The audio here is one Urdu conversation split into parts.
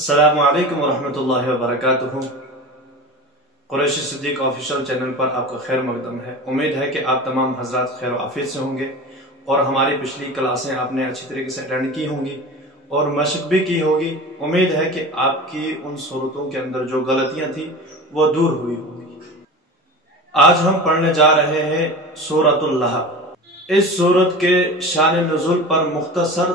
السلام علیکم ورحمۃ اللہ وبرکاتہ۔ قریشی صدیق آفیشل چینل پر آپ کا خیر مقدم ہے۔ امید ہے کہ آپ تمام حضرات خیر و عافیت سے ہوں گے اور ہماری پچھلی کلاسیں آپ نے اچھی طریقے سے اٹینڈ کی ہوں گی اور مشق بھی کی ہوگی۔ امید ہے کہ آپ کی ان صورتوں کے اندر جو غلطیاں تھیں وہ دور ہوئی ہوگی۔ آج ہم پڑھنے جا رہے ہیں سورۃ اللہب۔ اس سورت کے شان نزول پر مختصر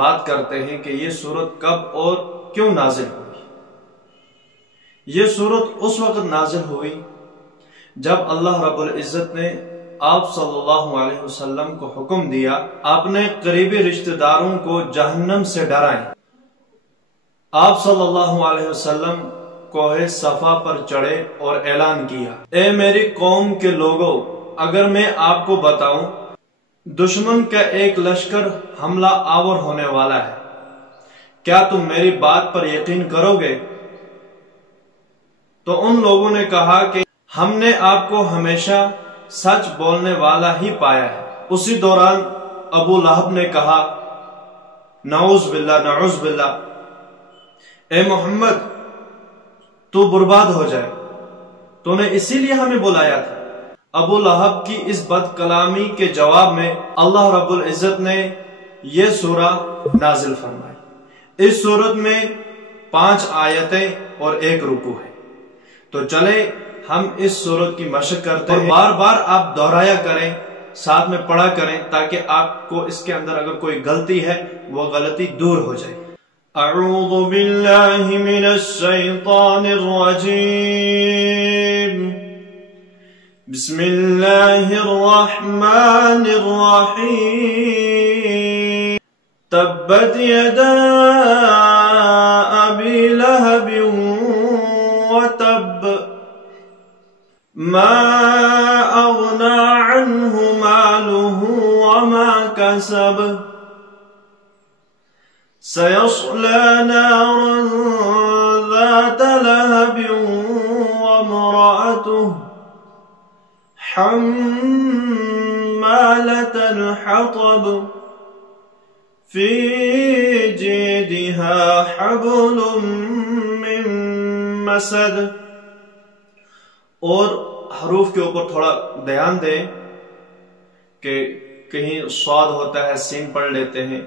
بات کرتے ہیں کہ یہ سورت کب اور کیوں نازل ہوئی۔ یہ سورت اس وقت نازل ہوئی جب اللہ رب العزت نے آپ صلی اللہ علیہ وسلم کو حکم دیا اپنے قریبی رشتہ داروں کو جہنم سے ڈرائیں۔ آپ صلی اللہ علیہ وسلم کوہ صفا پر چڑھے اور اعلان کیا، اے میری قوم کے لوگوں، اگر میں آپ کو بتاؤں دشمن کا ایک لشکر حملہ آور ہونے والا ہے، کیا تم میری بات پر یقین کرو گے؟ تو ان لوگوں نے کہا کہ ہم نے آپ کو ہمیشہ سچ بولنے والا ہی پایا ہے۔ اسی دوران ابو لہب نے کہا، نعوذ باللہ نعوذ باللہ، اے محمد تو برباد ہو جائے، تو نے اسی لیے ہمیں بلایا تھا۔ ابو لہب کی اس بد کلامی کے جواب میں اللہ رب العزت نے یہ سورہ نازل فرمائی۔ اس سورت میں 5 آیتیں اور 1 رکوع ہے۔ تو چلے ہم اس سورت کی مشق کرتے ہیں، بار بار آپ دہرایا کریں، ساتھ میں پڑھا کریں، تاکہ آپ کو اس کے اندر اگر کوئی غلطی ہے وہ غلطی دور ہو جائے۔ اعوذ باللہ من الشیطان الرجیم، بسم اللہ الرحمن الرحیم، تبت یدا ابی لہب وتب ما اغنى عنه ماله وما كسب سيصلى نارا ذات لهب وامرأته حمالة الحطب في جيدها حبل من مسد۔ اور حروف کے اوپر تھوڑا دھیان دیں کہ کہیں صاد ہوتا ہے سین پڑھ لیتے ہیں،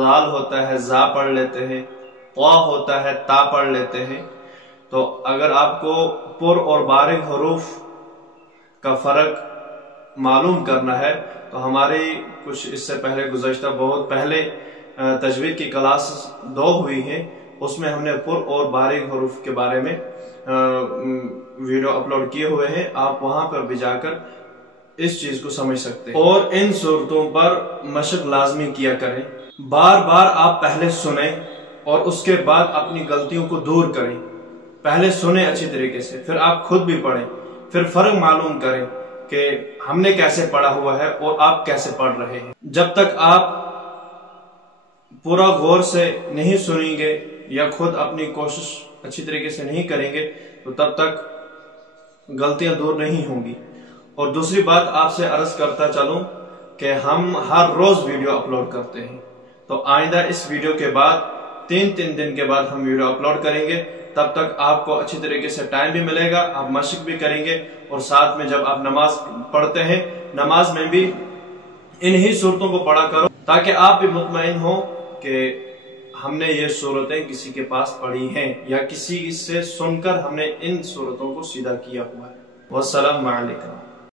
لال ہوتا ہے زا پڑھ لیتے ہیں، طا ہوتا ہے تا پڑھ لیتے ہیں۔ تو اگر آپ کو پر اور باریک حروف کا فرق معلوم کرنا ہے تو ہماری کچھ اس سے پہلے گزشتہ بہت پہلے تجوید کی کلاس 2 ہوئی ہیں، اس میں ہم نے پر اور باریک حروف کے بارے میں ویڈیو اپلوڈ کیے ہوئے ہیں، آپ وہاں پر بھی جا کر اس چیز کو سمجھ سکتے ہیں۔ اور ان صورتوں پر مشق لازمی کیا کریں، بار بار آپ پہلے سنیں اور اس کے بعد اپنی غلطیوں کو دور کریں۔ پہلے سنیں اچھی طریقے سے، پھر آپ خود بھی پڑھیں، پھر فرق معلوم کریں کہ ہم نے کیسے پڑھا ہوا ہے اور آپ کیسے پڑھ رہے ہیں۔ جب تک آپ پورا غور سے نہیں سنیں گے یا خود اپنی کوشش اچھی طریقے سے نہیں کریں گے تو تب تک غلطیاں دور نہیں ہوں گی۔ اور دوسری بات آپ سے عرض کرتا چلوں کہ ہم ہر روز ویڈیو اپلوڈ کرتے ہیں، تو آئندہ اس ویڈیو کے بعد 3 دن کے بعد ہم ویڈیو اپلوڈ کریں گے۔ تب تک آپ کو اچھی طریقے سے ٹائم بھی ملے گا، آپ مشق بھی کریں گے، اور ساتھ میں جب آپ نماز پڑھتے ہیں نماز میں بھی انہی صورتوں کو پڑھا کرو، تاکہ آپ بھی مطمئن ہو کہ ہم نے یہ صورتیں کسی کے پاس پڑھی ہیں یا کسی سے سن کر ہم نے ان صورتوں کو سیدھا کیا ہوا ہے۔ والسلام علیکم۔